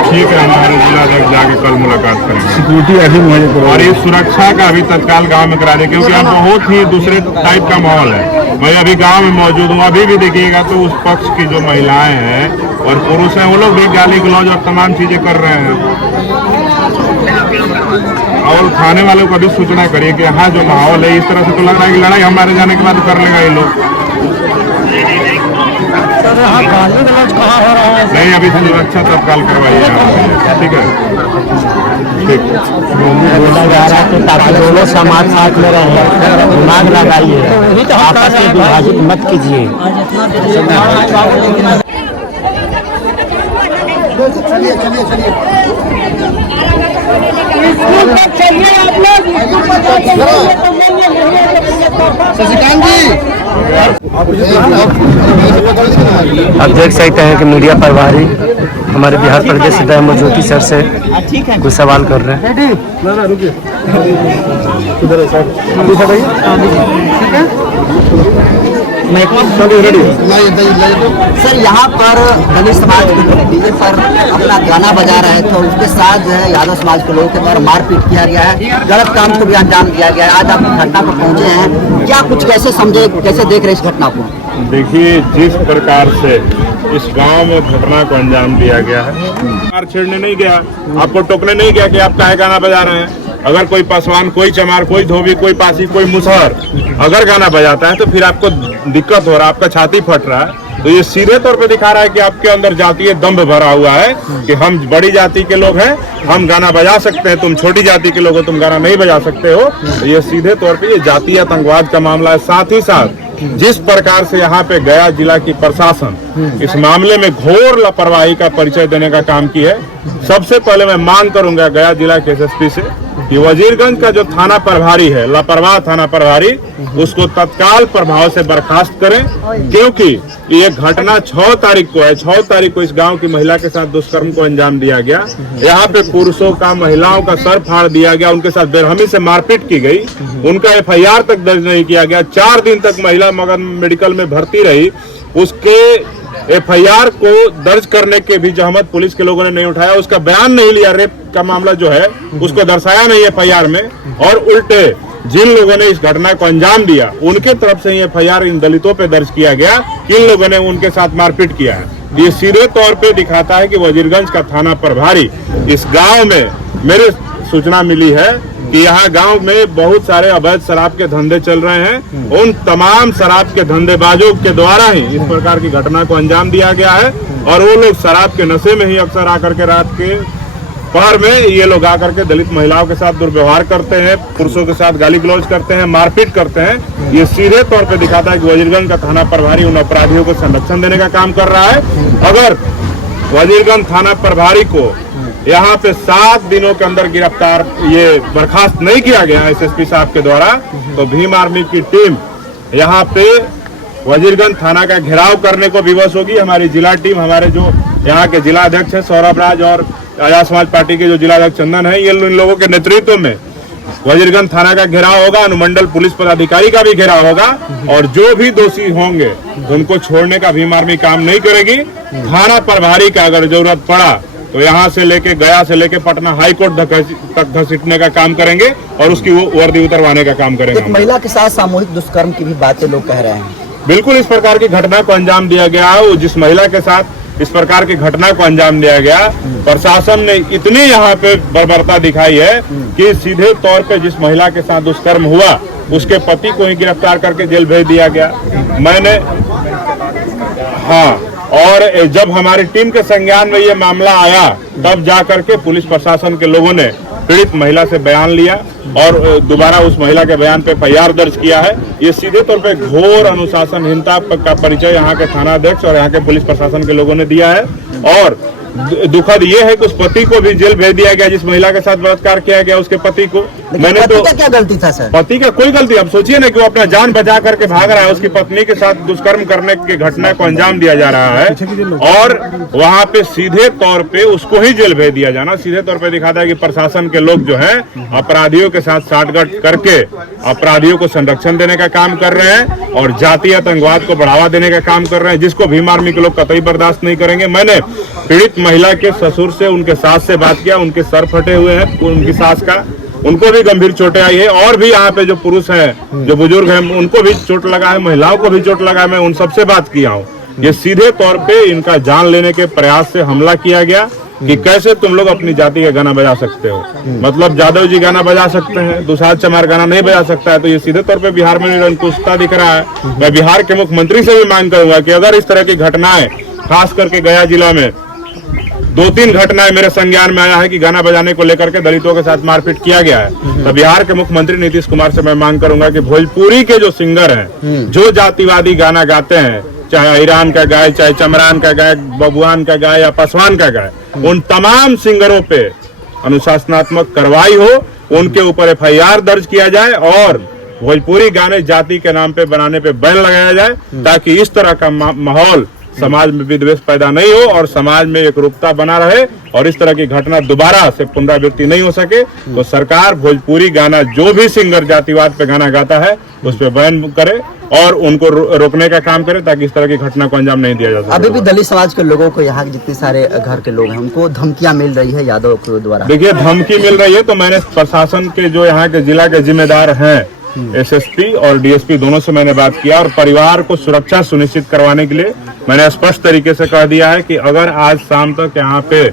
ठीक है, हमारे जिला तक जाके कल मुलाकात करेंगे। सिक्योरिटी अभी मुझे और ये सुरक्षा का अभी तत्काल गांव में करा दे, क्योंकि यहाँ बहुत ही दूसरे टाइप का माहौल है। मैं अभी गांव में मौजूद हूँ, अभी भी देखिएगा तो उस पक्ष की जो महिलाएं हैं और पुरुष हैं वो लोग भी गाली गलौज और तमाम चीजें कर रहे हैं। और थाने वालों को भी सूचना करिए कि यहाँ जो माहौल है इस तरह से तो लग रहा है कि लड़ाई हमारे जाने के बाद कर लेगा ये लोग। नहीं, अभी सुरक्षा तत्काल करवाइए, ठीक है? ठीक बोला जा रहा है ताकि दोनों समाज साथ में रहे, दिमाग लगाइए, आपस में विभाजित मत कीजिए। शशिकांत जी, आप देख सकते हैं कि मीडिया प्रभारी हमारे बिहार प्रदेश से दयामोद ज्योति सर से कुछ सवाल कर रहे हैं। किधर है सर? अभी हटाइए। ठीक है, सर यहाँ पर दलित समाज के डीजे पर अपना गाना बजा रहे थे और उसके साथ जो है यादव समाज के लोगों के द्वारा मारपीट किया गया है, गलत काम को भी अंजाम दिया गया है। आज आप घटना पर पहुंचे हैं, क्या कुछ कैसे समझे, कैसे देख रहे इस घटना को? देखिए, जिस प्रकार से इस गांव में घटना को अंजाम दिया गया है, कार छेड़ने नहीं गया, आपको टोकने नहीं गया कि आप काहे गाना बजा रहे हैं। अगर कोई पासवान, कोई चमार, कोई धोबी, कोई पासी, कोई मुसहर अगर गाना बजाता है तो फिर आपको दिक्कत हो रहा है, आपका छाती फट रहा है, तो ये सीधे तौर पे दिखा रहा है कि आपके अंदर जातीय दंभ भरा हुआ है कि हम बड़ी जाति के लोग हैं, हम गाना बजा सकते हैं, तुम छोटी जाति के लोग हो, तुम गाना नहीं बजा सकते हो। तो ये सीधे तौर पे ये जातीय आतंकवाद का मामला है। साथ ही साथ जिस प्रकार से यहाँ पे गया जिला की प्रशासन इस मामले में घोर लापरवाही का परिचय देने का काम की है। सबसे पहले मैं मांग करूंगा गया जिला के एसएसपी से कि वजीरगंज का जो थाना प्रभारी है, लापरवाह थाना प्रभारी, उसको तत्काल प्रभाव से बर्खास्त करें, क्योंकि ये घटना 6 तारीख को है। 6 तारीख को इस गांव की महिला के साथ दुष्कर्म को अंजाम दिया गया। यहाँ पे पुरुषों का, महिलाओं का सर फाड़ दिया गया, उनके साथ बेरहमी से मारपीट की गई, उनका एफआईआर तक दर्ज नहीं किया गया। 4 दिन तक महिला मगन मेडिकल में भर्ती रही, उसके एफआईआर को दर्ज करने के भी जहमत पुलिस के लोगों ने नहीं उठाया, उसका बयान नहीं लिया, रेप का मामला जो है उसको दर्शाया नहीं एफआईआर में, और उल्टे जिन लोगों ने इस घटना को अंजाम दिया उनके तरफ से एफआईआर इन दलितों पे दर्ज किया गया, इन लोगों ने उनके साथ मारपीट किया है। ये सीधे तौर पे दिखाता है कि वजीरगंज का थाना प्रभारी इस गांव में, मेरे सूचना मिली है कि यहाँ गांव में बहुत सारे अवैध शराब के धंधे चल रहे हैं, उन तमाम शराब के धंधेबाजों के द्वारा ही इस प्रकार की घटना को अंजाम दिया गया है। और वो लोग शराब के नशे में ही अक्सर आकर के रात के पहर में ये लोग आकर के दलित महिलाओं के साथ दुर्व्यवहार करते हैं, पुरुषों के साथ गाली गलौज करते हैं, मारपीट करते हैं। ये सीधे तौर पे दिखाता है कि वजीरगंज का थाना प्रभारी उन अपराधियों को संरक्षण देने का काम कर रहा है। अगर वजीरगंज थाना प्रभारी को यहाँ पे 7 दिनों के अंदर गिरफ्तार, ये बर्खास्त नहीं किया गया एसएसपी साहब के द्वारा, तो भीम आर्मी की टीम यहाँ पे वजीरगंज थाना का घेराव करने को विवश होगी। हमारी जिला टीम, हमारे जो यहाँ के जिला अध्यक्ष है सौरभ राज और आजाद समाज पार्टी के जो जिला अध्यक्ष चंदन है, ये इन लोगों के नेतृत्व में वजीरगंज थाना का घेराव होगा, अनुमंडल पुलिस पदाधिकारी का भी घेराव होगा, और जो भी दोषी होंगे उनको छोड़ने का भीम आर्मी काम नहीं करेगी। थाना प्रभारी का अगर जरूरत पड़ा तो यहाँ से लेके, गया से लेके पटना हाई कोर्ट तक घसीटने का काम करेंगे और उसकी वो वर्दी उतरवाने का काम करेंगे। एक महिला के साथ सामूहिक दुष्कर्म की भी बातें लोग कह रहे हैं। बिल्कुल इस प्रकार की घटना को अंजाम दिया गया है। जिस महिला के साथ इस प्रकार की घटना को अंजाम दिया गया, प्रशासन ने इतनी यहाँ पे बर्बरता दिखाई है कि सीधे तौर पे जिस महिला के साथ दुष्कर्म हुआ उसके पति को ही गिरफ्तार करके जेल भेज दिया गया। मैंने और जब हमारी टीम के संज्ञान में ये मामला आया तब जाकर के पुलिस प्रशासन के लोगों ने पीड़ित महिला से बयान लिया और दोबारा उस महिला के बयान पे एफआईआर दर्ज किया है। ये सीधे तौर पे घोर अनुशासनहीनता का परिचय यहाँ के थाना अध्यक्ष और यहाँ के पुलिस प्रशासन के लोगों ने दिया है। और दुखद ये है कि उस पति को भी जेल भेज दिया गया जिस महिला के साथ बलात्कार किया गया, उसके पति को। मैंने तो क्या गलती था सर? पति का कोई गलती, अब सोचिए ना कि वो अपना जान बचा करके भाग रहा है, उसकी पत्नी के साथ दुष्कर्म करने की घटना को अंजाम दिया जा रहा है और वहाँ पे सीधे तौर पे उसको ही जेल भेज दिया जाना सीधे तौर पे दिखाता है कि प्रशासन के लोग जो है अपराधियों के साथ साठगांठ करके अपराधियों को संरक्षण देने का काम कर रहे हैं और जातीय आतंकवाद को बढ़ावा देने का काम कर रहे हैं, जिसको भीम आर्मी के लोग कतई बर्दाश्त नहीं करेंगे। मैंने पीड़ित महिला के ससुर से, उनके सास से बात किया, उनके सर फटे हुए हैं, उनकी सास का, उनको भी गंभीर चोटें आई है। और भी यहाँ पे जो पुरुष हैं, जो बुजुर्ग हैं, उनको भी चोट लगा है, महिलाओं को भी चोट लगा है। मैं उन सबसे बात किया हूँ। ये सीधे तौर पे इनका जान लेने के प्रयास से हमला किया गया कि कैसे तुम लोग अपनी जाति का गाना बजा सकते हो, मतलब यादव जी गाना बजा सकते हैं, दुसाध चमार गाना नहीं बजा सकता है। तो ये सीधे तौर पे बिहार में निरंकुशता दिख रहा है। मैं बिहार के मुख्यमंत्री से भी मांग करूंगा कि अगर इस तरह की घटनाएं, खास करके गया जिला में 2-3 घटनाएं मेरे संज्ञान में आया है कि गाना बजाने को लेकर के दलितों के साथ मारपीट किया गया है, तो बिहार के मुख्यमंत्री नीतीश कुमार से मैं मांग करूंगा कि भोजपुरी के जो सिंगर हैं, जो जातिवादी गाना गाते हैं, चाहे ईरान का गाय, चाहे चमरान का गाय, बबुआन का गाय या पासवान का गाय, उन तमाम सिंगरों पे अनुशासनात्मक कार्रवाई हो, उनके ऊपर एफआईआर दर्ज किया जाए और भोजपुरी गाने जाति के नाम पे बनाने पे बैन लगाया जाए, ताकि इस तरह का माहौल समाज में विद्वेष पैदा नहीं हो और समाज में एकरूपता बना रहे और इस तरह की घटना दोबारा से पुनरावृत्ति नहीं हो सके, तो सरकार भोजपुरी गाना जो भी सिंगर जातिवाद पे गाना गाता है उस पर बैन करे और उनको रोकने का काम करे ताकि इस तरह की घटना को अंजाम नहीं दिया जा सके। अभी भी दलित समाज के लोगों को, यहाँ के जितने सारे घर के लोग हैं, उनको धमकियां मिल रही है यादव के द्वारा। देखिए, धमकी मिल रही है तो मैंने प्रशासन के जो यहाँ के जिला के जिम्मेदार हैं, एसएसपी और डीएसपी दोनों से मैंने बात किया और परिवार को सुरक्षा सुनिश्चित करवाने के लिए मैंने स्पष्ट तरीके से कह दिया है कि अगर आज शाम तक यहाँ पे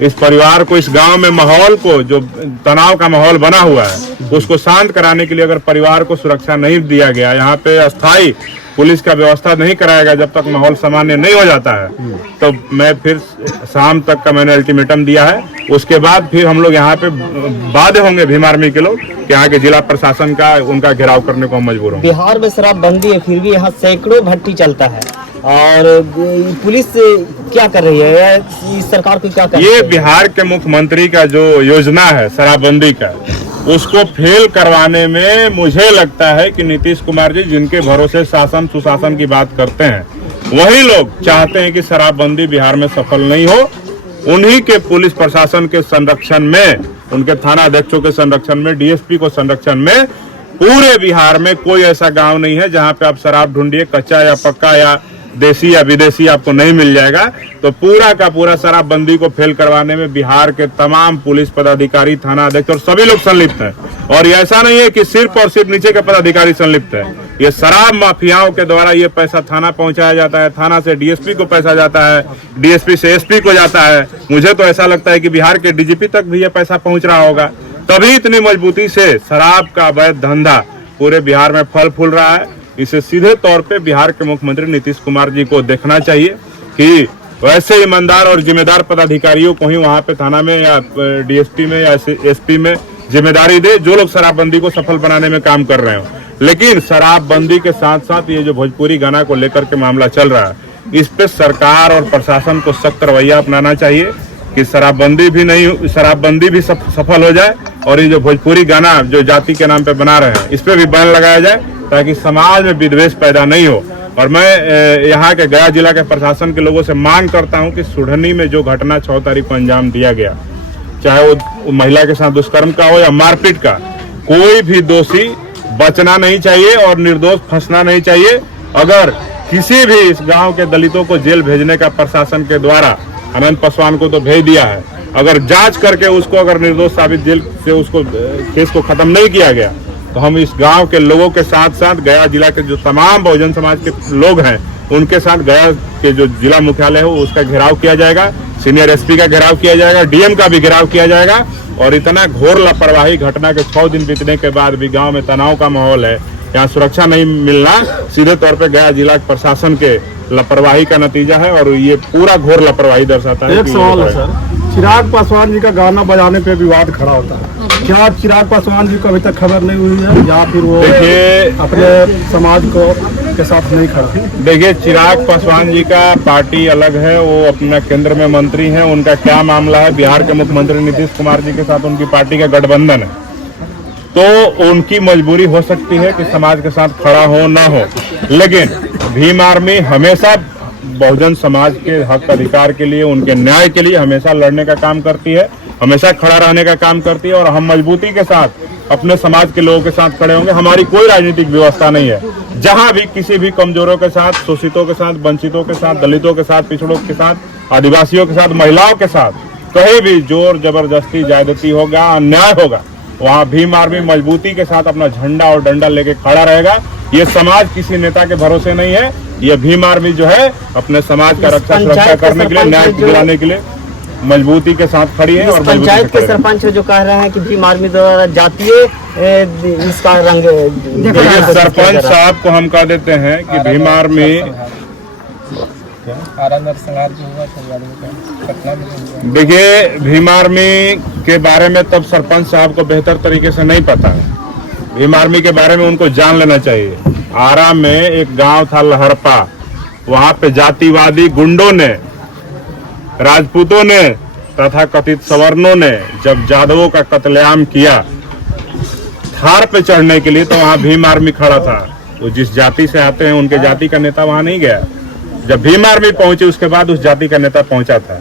इस परिवार को, इस गांव में माहौल को, जो तनाव का माहौल बना हुआ है, उसको शांत कराने के लिए अगर परिवार को सुरक्षा नहीं दिया गया, यहाँ पे अस्थायी पुलिस का व्यवस्था नहीं कराएगा जब तक माहौल सामान्य नहीं हो जाता है, तो मैं फिर शाम तक का मैंने अल्टीमेटम दिया है। उसके बाद फिर हम लोग यहाँ पे बाध्य होंगे, भीम आर्मी के लोग, कि यहाँ के जिला प्रशासन का उनका घेराव करने को हम मजबूर होंगे। बिहार में शराबबंदी है, फिर भी यहाँ सैकड़ों भट्टी चलता है और पुलिस क्या कर रही है, इस सरकार को क्या कर रही है? ये बिहार के मुख्यमंत्री का जो योजना है शराबबंदी का, उसको फेल करवाने में मुझे लगता है कि नीतीश कुमार जी, जिनके भरोसे शासन सुशासन की बात करते हैं, वही लोग चाहते हैं कि शराबबंदी बिहार में सफल नहीं हो। उन्हीं के पुलिस प्रशासन के संरक्षण में, उनके थाना अध्यक्षों के संरक्षण में, डीएसपी को संरक्षण में पूरे बिहार में कोई ऐसा गांव नहीं है जहां पे आप शराब ढूंढिए, कच्चा या पक्का या देसी या विदेशी आपको नहीं मिल जाएगा। तो पूरा का पूरा शराबबंदी को फेल करवाने में बिहार के तमाम पुलिस पदाधिकारी, थाना अध्यक्ष और सभी लोग संलिप्त हैं। और ये ऐसा नहीं है कि सिर्फ और सिर्फ नीचे के पदाधिकारी संलिप्त है, ये शराब माफियाओं के द्वारा ये पैसा थाना पहुंचाया जाता है, थाना से डीएसपी को पैसा जाता है, डीएसपी से एसपी को जाता है। मुझे तो ऐसा लगता है कि बिहार के डीजीपी तक भी ये पैसा पहुंच रहा होगा, तभी इतनी मजबूती से शराब का अवैध धंधा पूरे बिहार में फल फूल रहा है। इसे सीधे तौर पे बिहार के मुख्यमंत्री नीतीश कुमार जी को देखना चाहिए कि वैसे ईमानदार और जिम्मेदार पदाधिकारियों को ही वहाँ पे थाना में या डीएसपी में या एसपी में जिम्मेदारी दे, जो लोग शराबबंदी को सफल बनाने में काम कर रहे हो। लेकिन शराबबंदी के साथ साथ ये जो भोजपुरी गाना को लेकर के मामला चल रहा है, इस पे सरकार और प्रशासन को सख्त रवैया अपनाना चाहिए कि शराबबंदी भी सफल हो जाए और ये जो भोजपुरी गाना जो जाति के नाम पे बना रहे हैं, इस पे भी बैन लगाया जाए ताकि समाज में विद्वेष पैदा नहीं हो। और मैं यहाँ के गया जिला के प्रशासन के लोगों से मांग करता हूँ कि सुढ़नी में जो घटना 6 तारीख को अंजाम दिया गया, चाहे वो महिला के साथ दुष्कर्म का हो या मारपीट का, कोई भी दोषी बचना नहीं चाहिए और निर्दोष फंसना नहीं चाहिए। अगर किसी भी इस गांव के दलितों को जेल भेजने का प्रशासन के द्वारा, अनंत पासवान को तो भेज दिया है, अगर जांच करके उसको अगर निर्दोष साबित जेल से उसको केस को खत्म नहीं किया गया, तो हम इस गांव के लोगों के साथ साथ गया जिला के जो तमाम बहुजन समाज के लोग हैं, उनके साथ गया के जो जिला मुख्यालय हो उसका घेराव किया जाएगा, सीनियर एसपी का घेराव किया जाएगा, डीएम का भी घेराव किया जाएगा। और इतना घोर लापरवाही घटना के 6 दिन बीतने के बाद भी गांव में तनाव का माहौल है, यहाँ सुरक्षा नहीं मिलना सीधे तौर पे गया जिला प्रशासन के लापरवाही का नतीजा है और ये पूरा घोर लापरवाही दर्शाता है। एक सवाल है सर, चिराग पासवान जी का गाना बजाने पे विवाद खड़ा होता है, क्या चिराग पासवान जी को अभी तक खबर नहीं हुई है या फिर वो अपने समाज को के साथ नहीं खड़ा? देखिए, चिराग पासवान जी का पार्टी अलग है, वो अपना केंद्र में मंत्री हैं, उनका क्या मामला है, बिहार के मुख्यमंत्री नीतीश कुमार जी के साथ उनकी पार्टी का गठबंधन है, तो उनकी मजबूरी हो सकती है कि समाज के साथ खड़ा हो ना हो। लेकिन भीम आर्मी हमेशा बहुजन समाज के हक अधिकार के लिए, उनके न्याय के लिए हमेशा लड़ने का काम करती है, हमेशा खड़ा रहने का काम करती है और हम मजबूती के साथ अपने समाज के लोगों के साथ खड़े होंगे। हमारी कोई राजनीतिक व्यवस्था नहीं है, जहां भी किसी भी कमजोरों के साथ, शोषितों के साथ, वंचितों के साथ, दलितों के साथ, पिछड़ों के साथ, आदिवासियों के साथ, महिलाओं के साथ कहीं भी जोर जबरदस्ती ज्यादती होगा, अन्याय होगा, वहाँ भीम आर्मी मजबूती के साथ अपना झंडा और डंडा लेके खड़ा रहेगा। ये समाज किसी नेता के भरोसे नहीं है, ये भीम आर्मी जो है अपने समाज का रक्षा सुरक्षा करने के लिए, न्याय दिलाने के लिए मजबूती के साथ खड़ी है। और पंचायत के सरपंच जो कह रहे हैं कि भीम आर्मी द्वारा जातीय इसका रंग, सरपंच साहब को हम कह देते हैं कि भीम आर्मी, देखिए भीम आर्मी के बारे में तब सरपंच साहब को बेहतर तरीके से नहीं पता है, भीम आर्मी के बारे में उनको जान लेना चाहिए। आरा में एक गांव था लहरपा, वहां पे जातिवादी गुंडों ने, राजपूतों ने तथा कथित सवर्णों ने जब जादवों का कत्लेआम किया थार पे चढ़ने के लिए, तो वहां भीम आर्मी खड़ा था। तो जिस जाति से आते हैं उनके जाति का नेता वहां नहीं गया, जब भीम आर्मी पहुंची उसके बाद उस जाति का नेता पहुंचा था।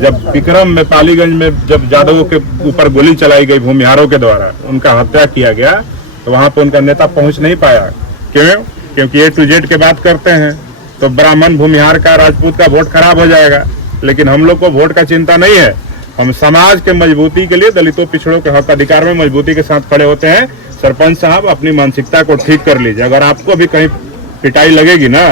जब विक्रम में पालीगंज में जब यादवों के ऊपर गोली चलाई गई भूमिहारों के द्वारा, उनका हत्या किया गया, तो वहां पर उनका नेता पहुंच नहीं पाया। क्यों? क्योंकि A to Z की बात करते हैं तो ब्राह्मण, भूमिहार का, राजपूत का वोट खराब हो जाएगा। लेकिन हम लोग को वोट का चिंता नहीं है। हम समाज के मजबूती के लिए, दलितों पिछड़ों के हक अधिकार में मजबूती के साथ खड़े होते हैं। सरपंच साहब अपनी मानसिकता को ठीक कर लीजिए। अगर आपको भी कहीं पिटाई लगेगी ना,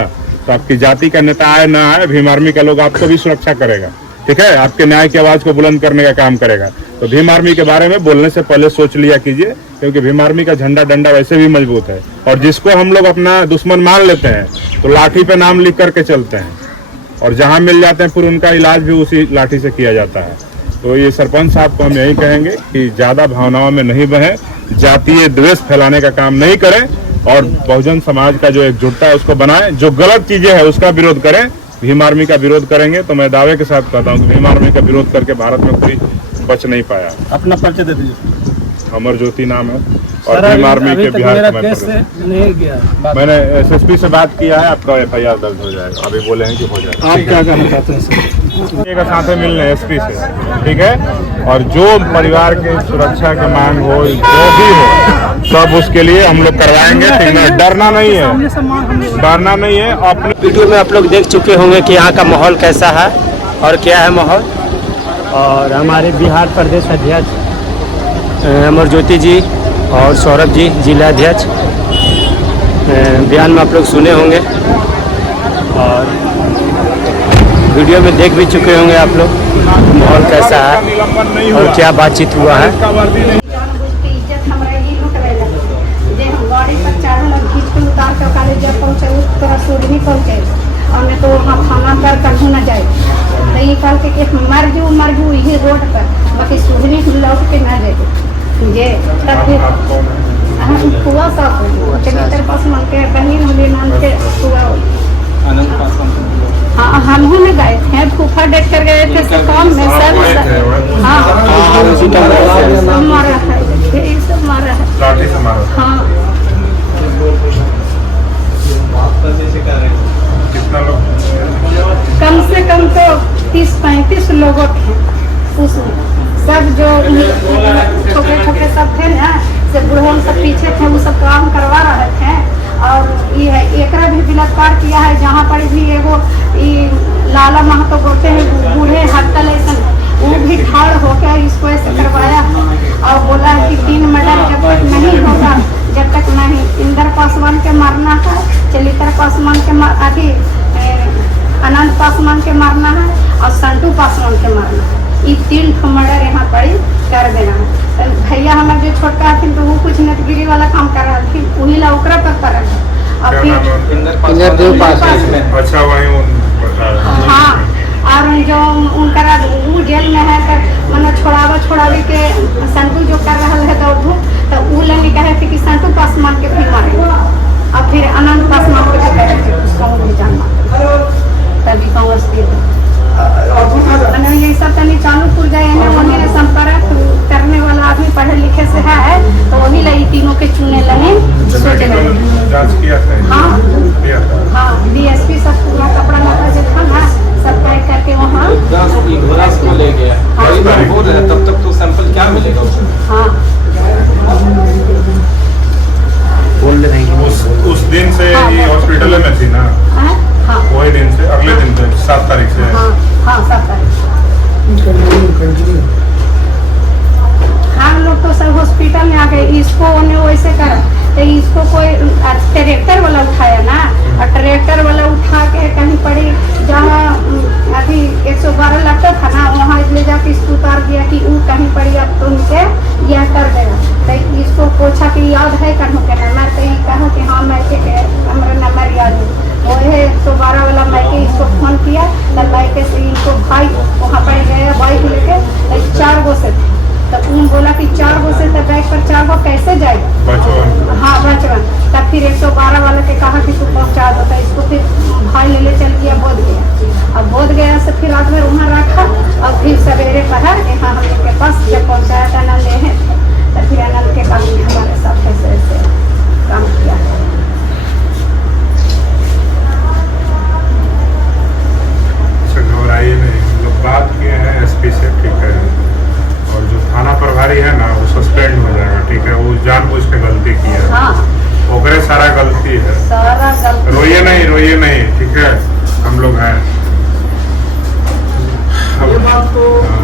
तो आपकी जाति का नेता आए ना आए, भीम आर्मी का लोग आपको भी सुरक्षा करेगा। ठीक है, आपके न्याय की आवाज को बुलंद करने का काम करेगा। तो भीम आर्मी के बारे में बोलने से पहले सोच लिया कीजिए, क्योंकि भीम आर्मी का झंडा डंडा वैसे भी मजबूत है। और जिसको हम लोग अपना दुश्मन मान लेते हैं तो लाठी पे नाम लिख करके चलते हैं, और जहां मिल जाते हैं फिर उनका इलाज भी उसी लाठी से किया जाता है। तो ये सरपंच साहब को हम यही कहेंगे कि ज्यादा भावनाओं में नहीं बहें, जातीय द्वेष फैलाने का काम नहीं करें, और बहुजन समाज का जो एकजुटता है उसको बनाएं। जो गलत चीजें हैं उसका विरोध करें। भीम आर्मी का विरोध करेंगे तो मैं दावे के साथ कहता हूँ कि भीम आर्मी का विरोध करके भारत में कोई बच नहीं पाया। अपना परिचय दे दीजिए। अमर ज्योति नाम है और भीम आर्मी के बिहार नहीं गया। मैंने SSP से बात किया है, आपका FIR दर्ज हो जाएगा। अभी बोले हैं कि हो जाएगा। आप क्या कहना चाहते हैं सर? का साथ मिलने SP से, ठीक है। और जो परिवार के सुरक्षा की मांग हो, जो भी हो, सब उसके लिए हम लोग करवाएंगे। ठीक है, डरना नहीं है, डरना नहीं है। अपने वीडियो में आप लोग देख चुके होंगे कि यहाँ का माहौल कैसा है और क्या है माहौल। और हमारे बिहार प्रदेश अध्यक्ष अमर ज्योति जी और सौरभ जी जिला अध्यक्ष, बयान में आप लोग सुने होंगे और वीडियो में देख भी चुके होंगे आप लोग माहौल कैसा है और क्या बातचीत हुआ है। तो वहाँ खाना कर कहीं न जाए, तो ये कल के मर जू यही रोड पर, बाकी सुधनी लौट के न जाए जे। तब फिर हुआ सब चलिए पास मन के बहन होली नाम के हुआ। हाँ, हम ही में गए थे, फूफा डेट कर गए थे सब काम में सब। हाँ, मारा है, यही सब मारा है। हाँ, कितना लोग? कम से कम तो 30-35 लोगों थे उसमें। सब जो छोटे छोटे सब थे ना, सब बुढ़ों सब पीछे थे, वो सब काम करवा रहे थे। और ये एकरा भी बलात्कार किया है। जहाँ पर भी एगो लाला महतो बोलते हैं बूढ़े हड़ताल ऐसा, वो भी ठाड़ होकर इसको ऐसे करवाया और बोला है कि 3 मर्डर जब तक नहीं होगा, जब तक नहीं इंदर पासवान के मारना है, चलितर पासवान के अभी अनंत पासवान के मारना है और संटू पासवान के मारना है। ये 3 मर्डर यहाँ पर कर देना है। भैया हमारे जो छोटका थी तो वो कुछ नेतगिरी वाला काम कर रहा थी, वही ला ओकरा पर कर रहा। और फिर अच्छा वही। हाँ, और जो उनका वो जेल में है तो मतलब छोड़ावे के संटू जो कर रहा है तो वो लगे कहे थे कि संटू पासवान के भी मारे, और फिर अनंत पासवान के भी कहे थे उसको भी जानना। तभी कांग्रेस ये सब तनी चालूपुर गए हैं, वही ने संपर्क करने वाला आदमी पढ़े लिखे से है, तो वही लगी तीनों के चुने लगे सोचे लगे। हाँ हाँ, DSP सब पूरा कपड़ा लगा जो था ना सब पैक करके वहाँ ले गया। तब तक तो सैंपल क्या मिलेगा उसमें? हाँ, उस दिन से ये हॉस्पिटल में थी ना? हाँ, वही दिन से, अगले दिन से 7 तारीख से। हाँ 7 तारीख। हम लोग तो सब हॉस्पिटल में आ गए। इसको उन्हें वैसे करा तो इसको कोई ट्रैक्टर वाला उठाया ना, और ट्रैक्टर वाला उठा के कहीं पड़ी जहाँ अभी 112 लगता था ना, वहाँ ले जाके इसको उतार दिया कि वो कहीं पड़ी अब तो उनसे यह कर देगा। तो इसको पूछा कि याद है कहीं के नंबर, तो ये कहा कि हाँ मैके के हमारा नंबर याद है। वही 112 वाला मैके इसको फोन किया, तब मैके से इनको भाई वहाँ पर गया बाइक लेके, तो 4 गो से थे। तो उन बोला कि 4 गो से तो बाइक पर 4 गो कैसे जाएगा? हाँ बचवन। तब फिर 112 वाले के कहा कि तू पहुँचा दो, तो इसको फिर भाई ले चल गया बोध गया। अब बोध गया से फिर रात में वहाँ रखा और फिर सवेरे पहर यहाँ हम लोग के पास जब पहुँचा गलती। रोइए नहीं, ठीक है, हम लोग हैं। ये बात तो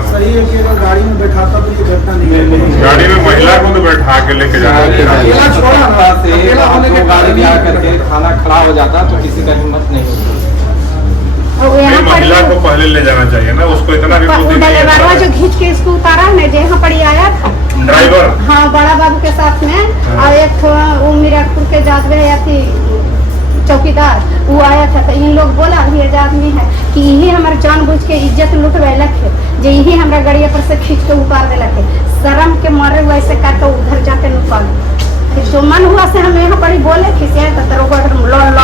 सही है कि अगर गाड़ी में बैठाता तो ये घटना नहीं। गाड़ी में महिला को तो बैठा के लेके जाना अकेला छोड़ा ना, से अकेला होने के गाड़ी भी कारण आकर के खाना खड़ा हो जाता तो किसी का हिम्मत नहीं होती। और यहाँ पर महिला को पहले ले जाना चाहिए ना, उसको इतना भी बुद्धि नहीं है। ड्राइवर जो खींच के इसको उतारा है जो यहाँ पर ही आया था ड्राइवर, हाँ बड़ा बाबू के साथ में, और एक ठो वो मीरापुर के जादवे या थी चौकीदार, वो आया था तो इन लोग बोला ये जो आदमी है कि यही हमारे जानबूझ के इज्जत लुटवेलक है, जो यही हमारा गाड़िया पर से खींच के उतार देलक है, शर्म के मारे वैसे करके उधर जाके नुकाल। फिर जो मन हुआ से हम यहाँ पर ही बोले खिसे तो दरोगा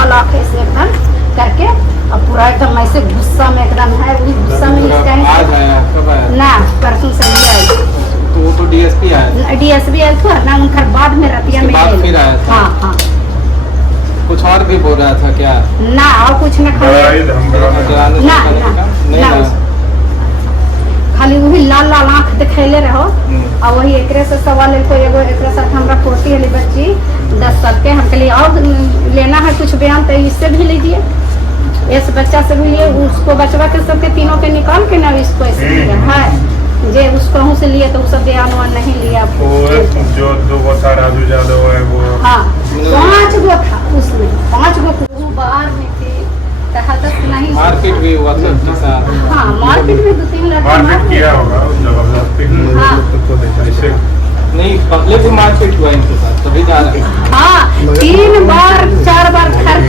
ला के से एकदम करके अब पूरा एकदम ऐसे गुस्सा में एकदम है, उस गुस्सा में इस टाइम आज आया, कब आया? ना परसों से आया तो वो तो डीएसपी आया, डीएसपी आया था ना, उनका बाद में रतिया में बाद फिर आया था। हाँ हाँ कुछ और भी बोल रहा था क्या? ना और कुछ न लड़ाई धमकाना। डराने ना, धमकाने ना, का? नहीं ना, ना। खाली वही लाल लाल आँख दिखैले रहो, और वही एकरे से सवाल को एगो एकरे साथ हमरा पोती वाली बच्ची 10 साल के, हम कहलिए और लेना है कुछ बयान तो इससे भी लीजिए, इस बच्चा से भी लिए, उसको बचवा के सबके तीनों के निकाल के ना इसको ऐसे लिया है जे उसको से लिए तो सब बयान नहीं लिया। जो 2 बच्चा राजू यादव है वो, हाँ 5 गो था उसमें, 5 गो बाहर में थे, नहीं मारपीट भी हुआ था उसके साथ। हाँ मारपीट में 2-3 लड़के मारपीट किया होगा जबरदस्ती। हाँ। ऐसे नहीं पहले भी मारपीट हुआ इनके साथ, तभी जा रहे हैं। हाँ 3 बार 4 बार घर